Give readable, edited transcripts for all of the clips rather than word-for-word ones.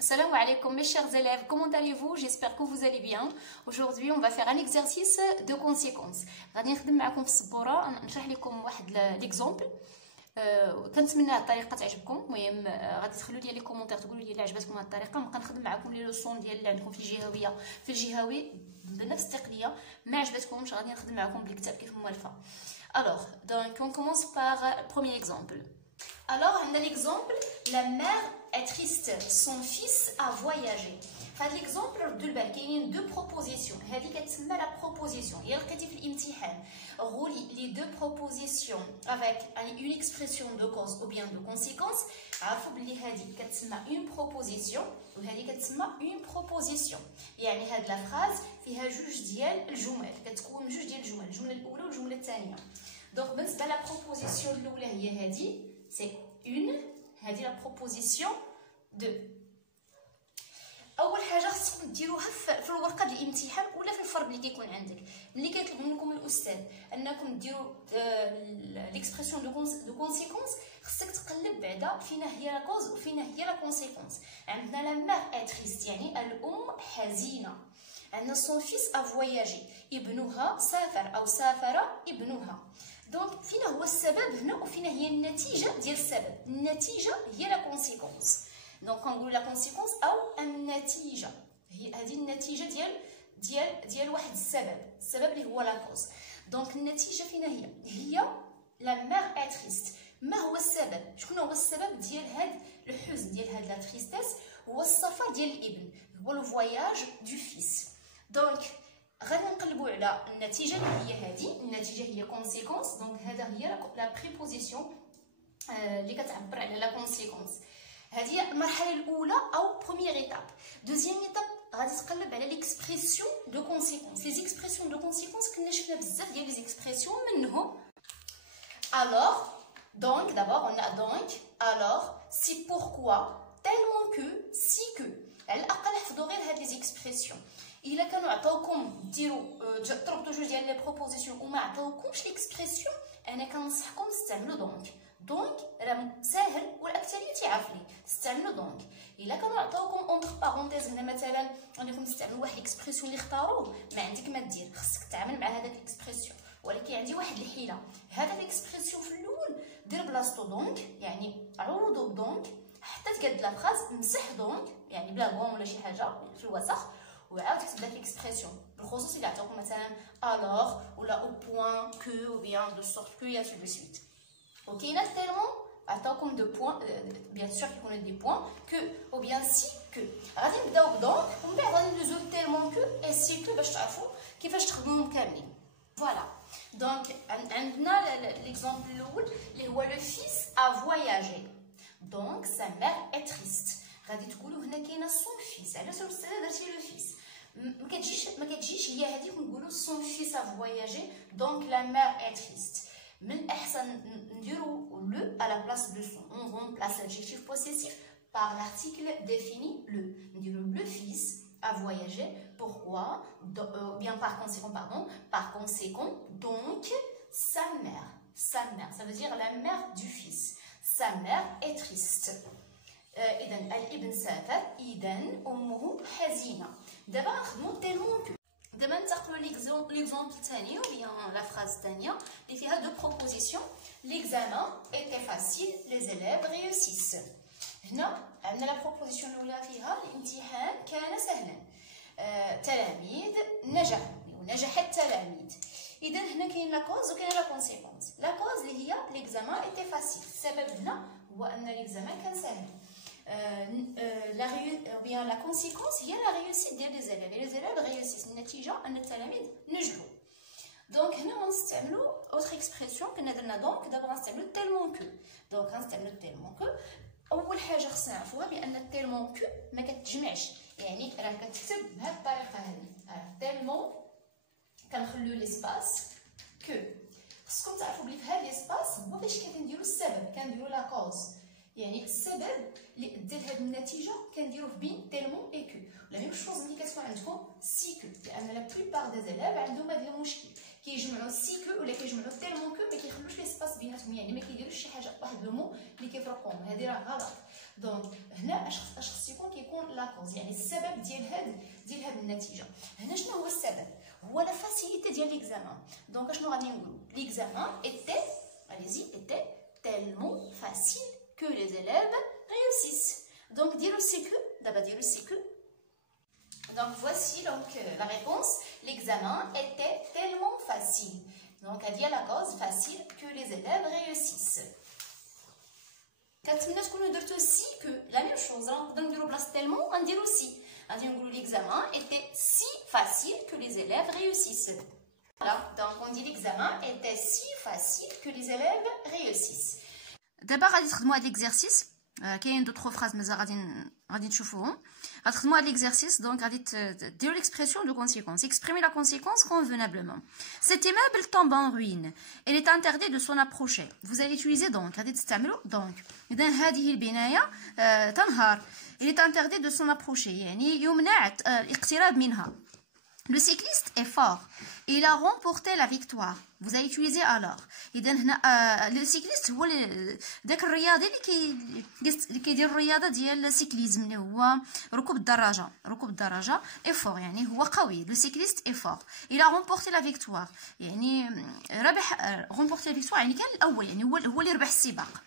Salam alaikum mes chers élèves, comment allez-vous? J'espère que vous allez bien. Aujourd'hui on va faire un exercice de conséquence. غادي نخدم معكم في السبوره نشرح لكم واحد ليكزامبل. كنتمنى هاد الطريقه تعجبكم. المهم غادي تخلوا لي كومونتير تقولوا لي عجبتكم هاد الطريقه. نبقى نخدم معكم لي لوسون ديال اللي عندكم في الجهويه في الجهوي بنفس التقنيه. ما عجبتكمش غادي نخدم معكم بالكتاب كيف موالفه. Alors donc on commence par premier exemple. Alors, on a l'exemple, la mère est triste, son fils a voyagé. L'exemple de il y a deux propositions. C'est la proposition. Il y a les deux propositions avec une expression de cause ou bien de conséquence. Il y a une proposition ou une proposition. يعني هاد la phrase فيها جوج ديال الجمل كتكون جوج ديال الجمل الجمله الاولى والجمله الثانيه. دونك بالنسبه لا proposition الاولى هي هذه c'est une هذه la proposition de. اول حاجه خصكم ديروها في الورقه ديال الامتحان ولا في الفرض اللي كيكون عندك ملي كيطلب منكم الاستاذ انكم ديروا ليكسبرسيون دو كونسيكونس. خصك تقلب بعدا فينا هي لا كوز وفينا هي لا كونسيكونس. عندنا لا مير اتريست يعني الام حزينه. عندنا سون فيس ا فواياجي ابنها سافر او سافر ابنها. دونك فينا هو السبب هنا وفينا هي النتيجه ديال السبب. النتيجه هي لا كونسيكونس. دونك كنقولوا لا كونسيكونس او النتيجه هي هذه النتيجه ديال واحد السبب اللي هو لا كوز. دونك النتيجه فينا هي لا مير اتريست. ما هو السبب؟ شكون هو السبب ديال هاد الحزن ديال هاد لا تريستيس؟ هو السفر ديال الابن، هو لو فواياج دو فيس. دونك غادي نقلبوا على النتيجه اللي هي هذه. النتيجه هي كونسيكونس. دونك هذا هي لا بريبوزيسيون اللي كتعبر على لا كونسيكونس. هذه المرحله الاولى او بروميير ايتاب. دوزيام ايتاب غادي تقلب على ليكسبرسيون دو كونسيكونس. لي زيكسبرسيون دو كونسيكونس كنا شفنا بزاف ديال لي زيكسبرسيون منهم. alors donc d'abord on a donc alors si pourquoi tellement que si que على الاقل حفظوا غير هاد لي زيكسبرسيون. الا كانوا عطاوكم ديروا تربطوا جوج ديال لي بروبوزيسيون وما عطاوكمش ليكسبرسيون انا كنصحكم تستعملوا دونك راه ساهل والاكثريه تيعرف لي استعملوا دونك. الا كانوا عطاوكم اونتر بارونتيز هنا مثلا انكم تستعملوا واحد الاكسبرسيون اللي اختاروه ما عندك ما دير خصك تتعامل مع هذاك الاكسبرسيون. ولكن عندي واحد الحيله هذا الاكسبرسيون في الاول دير بلاصتو دونك يعني عوضوا بدونك حتى تقاد لا فراز مسح دونك يعني بلا بون ولا شي حاجه في الوسخ وعاود تكتب داك الاكسبرسيون بالخصوص الا عطاوكم مثلا alors ولا او بوين كو ou bien de sorte que et ainsi de suite. وكاينه tellement عطاوكم دو بوين بيان سور كيكونوا دي بوين كو او بيان سي كو. غادي نبداو بدونك ومن بعد غادي ندوزو tellement que et سي كو باش تعرفوا كيفاش تخدموهم كاملين. فوالا دونك عندنا ليكزامبل الاول اللي هو لو فيس ا فواياجي. دونك سا مير اي تريست. غادي تقولوا هنا كاينه سون فيس. علاش الاستاذه درتي لو فيس؟ ما كتجيش هي هذيك نقولوا سون فيس ا فواياجي دونك لا مير اي تريست. من الاحسن نديرو لو à la place de son. On remplace l'adjectif possessif par l'article défini le. نديرو le fils a voyagé. Pourquoi? Bien par conséquent, pardon. Par conséquent, donc sa mère. Sa mère, ça veut dire la mère du fils. Sa mère est triste. إذا الابن سافر إذا أمه حزينة. دابا نخدمو tellement que. دابا ننتقلوا ليكزامبل الثاني وبيان لا فراز الثانيه اللي فيها دو بروبوزيسيون. ليكزامان ايتي فاسيل لي زيليف ريوسيس. هنا عندنا لا بروبوزيسيون الاولى فيها الامتحان كان سهلا. تلاميذ نجحوا ونجح التلاميذ. اذا هنا كاين لا كوز وكاين لا كونسيكونس. لا كوز اللي هي ليكزامان ايتي فاسيل. السبب هنا هو ان ليكزامان كان سهل. la conséquence هي la réussite ديال les élèves. les élèves réussissent. النتيجه ان التلاميذ نجحوا. دونك هنا غنستعملوا اوتر اكسبرسيون كنا درنا دونك دابا غنستعملوا tellement que. دونك غنستعملوا tellement que. اول حاجه خصنا نعرفوها بان tellement que ما كتجمعش يعني راه كتكتب بهذه الطريقه هذه tellement كنخليو ليسباس que. خصكم تعرفوا بلي في هذا ليسباس هو باش كنديروا السبب كنديروا لا كوز يعني السبب اللي ادى لهاد النتيجه كنديروه بين تيلمون اي كو. لا ميم شوز ملي كتكون عندكم سي كو لان لا بليبار دي زيليف عندهم هذا المشكل كيجمعوا سي كو ولا كيجمعوا تيلمون كو ما كيخلوش ليسباس بيناتهم يعني ما كيديروش شي حاجه واحد لو مو اللي كيفرقهم. هذه راه غلط. دونك هنا اش خص يكون كيكون كوز يعني السبب ديال هاد النتيجه. هنا شنو هو السبب؟ هو لا فاسيليتي ديال ليكزامان. دونك اشنو غادي نقولوا؟ ليكزامان ايتي ايتي تالمون فاسيل كو لي زيليف réussissent. Donc dire le CQ, d'abord dire le CQ. Donc voici donc la réponse. L'examen était tellement facile. Donc à dire la cause facile que les élèves réussissent. كتمنى تكونوا درتو aussi que la même chose. نقدروا نديروا بلاصه tellement غنديروا aussi. غادي نقولوا l'examen était si facile que les élèves réussissent. Voilà, donc on dit l'examen était si facile que les élèves réussissent. D'abord غادي تخدموا هذا l'exercice. كاين d'autres phrases مازال غادي تشوفوهم. غتخدموا هاد l'exercice donc غادي ديروا l'expression de conséquence. Exprimer la conséquence convenablement. Cet immeuble tombe en ruine. Il est interdit de s'en approcher. Vous allez utiliser donc غادي تستعملوا donc. إذا هذه البناية تنهار. Il est interdit de s'en approcher يعني يمنع الاقتراب منها. Le cycliste est fort. Il a remporté la victoire. Vous allez utiliser alors. إذا هنا le cycliste هو داك الرياضي اللي كيدير الرياضة ديال السيكليزم اللي هو ركوب الدراجة. est fort يعني هو قوي. Le cycliste est fort. Il a remporté la victoire يعني ربح remporté la victoire يعني كان الأول يعني هو اللي ربح السباق.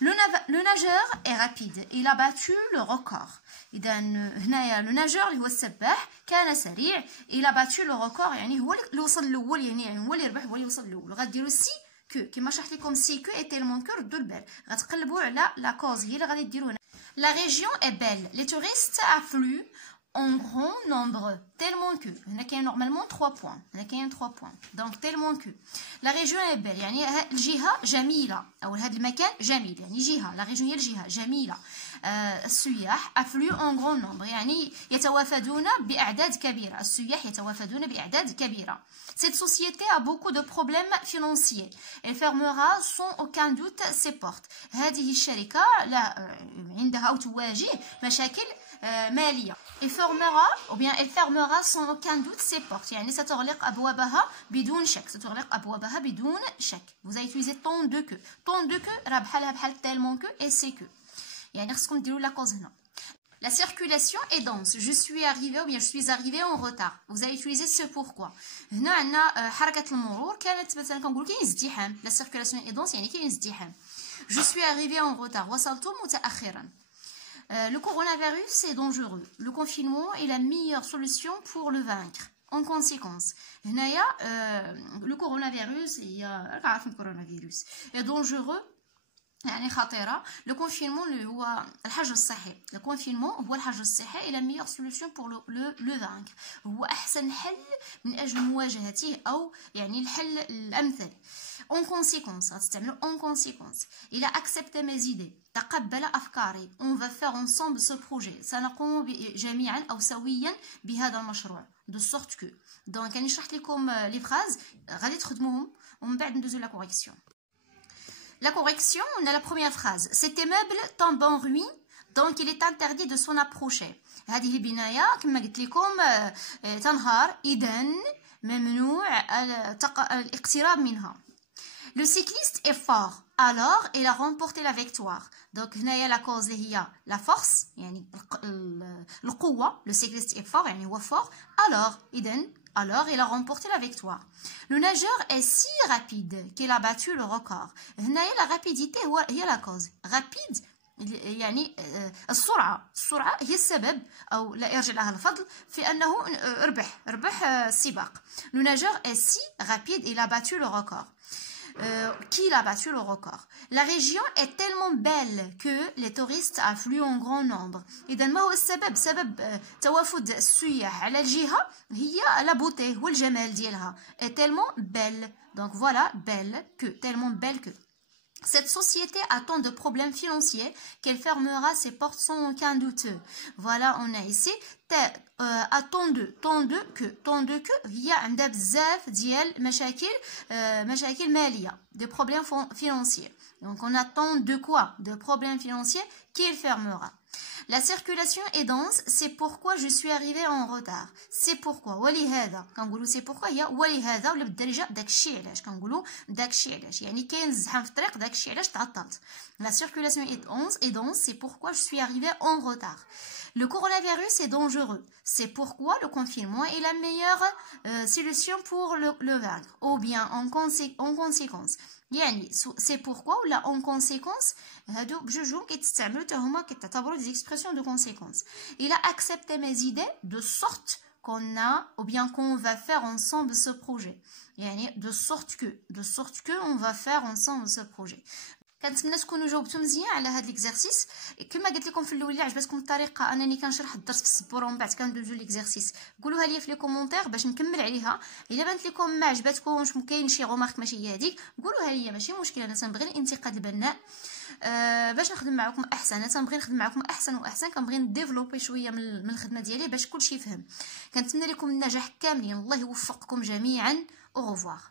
Le nageur est rapide. Il a battu le record. إذا هنايا le nageur اللي هو السباح كان سريع. Il a battu le record يعني هو اللي وصل الأول يعني هو اللي ربح هو اللي وصل الأول. غاديروا سي كو كيما شرحت لكم سي كو اي تيلمون كو ردوا البال. غتقلبوا على لا كوز هي اللي غادي ديروا هنا. La région est belle. Les touristes affluent en grand nombre tellement que هنا كاين normalement 3 points. هنا كاين 3 points. Donc tellement que la région est belle يعني الجهة جميلة أو هذا المكان جميل يعني جهة la région هي الجهة جميلة. السياح affluent en grand nombre يعني يتوافدون بأعداد كبيرة. السياح يتوافدون بأعداد كبيرة. Cette société a beaucoup de problèmes financiers. Elle fermera sans aucun doute ses portes. هذه الشركة عندها أو تواجه مشاكل مالية. Elle fermera sans aucun doute ses portes. يعني ستغلق أبوابها بدون شك. Vous allez utiliser ton de que. Ton de que راه بحال tellement que et c'est que. يعني خصكم ديروا لا كوز هنا. La circulation est dense. Je suis arrivée en retard. Vous allez utiliser ce pourquoi. هنا عندنا حركة المرور كانت مثلا كنقولوا كاين ازدحام. La circulation est dense يعني كاين ازدحام. Je suis arrivée en retard. وصلت متأخرا. Le coronavirus est dangereux. Le confinement est la meilleure solution pour le vaincre. En conséquence, le coronavirus est dangereux. يعني خطيرة. Le confinement هو الحجر الصحي. Le confinement هو الحجر الصحي et la meilleure solution pour le vaincre. هو أحسن حل من أجل مواجهته أو يعني الحل الأمثل. En conséquence غتستعملوا en conséquence. Il a accepté mes idées. تقبل أفكاري. On va faire ensemble ce projet. سنقوم جميعا أو سويا بهذا المشروع. De sorte que. Donc أنا شرحت لكم لي فراز غادي تخدموهم ومن بعد ندوزو لا كوريكسيون. La correction, on a la première phrase. Cet immeuble tombe en ruine, donc il est interdit de s'en approcher. هذه البناية كما قلت لكم تنهار إذا ممنوع الاقتراب منها. Le cycliste est fort, alors il a remporté la victoire. Donc هنايا la cause اللي هي la force يعني القوة. Le cycliste est fort يعني هو fort. Alors, il a remporté la victoire. Le nageur est si rapide qu'il a battu le record. هنا la rapidité هي la cause. Rapide يعني السرعة هي السبب أو لا يرجع لها الفضل في أنه ربح السباق. Le nageur est si rapide il a battu le record. Qui a battu le record. La région est tellement belle que les touristes affluent en grand nombre. إذا ما هو السبب؟ سبب توافد السياح على الجهة هي la beauté هو الجمال ديالها. est tellement belle. Donc voilà, belle que, tellement belle que. Cette société a tant de problèmes financiers qu'elle fermera ses portes sans aucun doute. Voilà, on a ici tant de que هي عندها بزاف ديال مشاكل مالية, des problèmes financiers. Donc on attend de quoi? De problèmes financiers qu'il fermera. La circulation est dense, c'est pourquoi je suis arrivé en retard. C'est pourquoi. ولهذا كنقولوا c'est pourquoi هي ولهذا ولا بالدارجه داكشي علاش كنقولوا داكشي علاش يعني كاين الزحام في الطريق داكشي علاش تعطلت. La circulation est dense, c'est pourquoi je suis arrivé en retard. Le coronavirus est dangereux, c'est pourquoi le confinement est la meilleure solution pour le vaincre. Ou bien en conséquence. يعني c'est pourquoi ou là en conséquence هادو بجوجهم كيتستعملوا حتى هما كيتعتبروا des expressions de conséquence. Il a accepté mes idées de sorte qu'on a ou bien qu'on va faire ensemble ce projet. يعني de sorte que on va faire ensemble ce projet. كنتمنى تكونوا جاوبتوا مزيان على هذا الاكزرسيس. كما قلت لكم في الاول اللي عجبتكم الطريقه انني كنشرح الدرس في السبوره ومن بعد كندوزو ليكزرسيس قولوها لي في لي كومونتير باش نكمل عليها. الا بانت لكم ما عجبتكمش كاين شي غومارك ماشي هي هذيك قولوها لي ماشي مشكل. انا تنبغي الانتقاد البناء باش نخدم معكم احسن. انا تنبغي نخدم معكم احسن واحسن. كنبغي نديفلوبي شويه من الخدمه ديالي باش كلشي يفهم. كنتمنى لكم النجاح كاملين. الله يوفقكم جميعا. au revoir.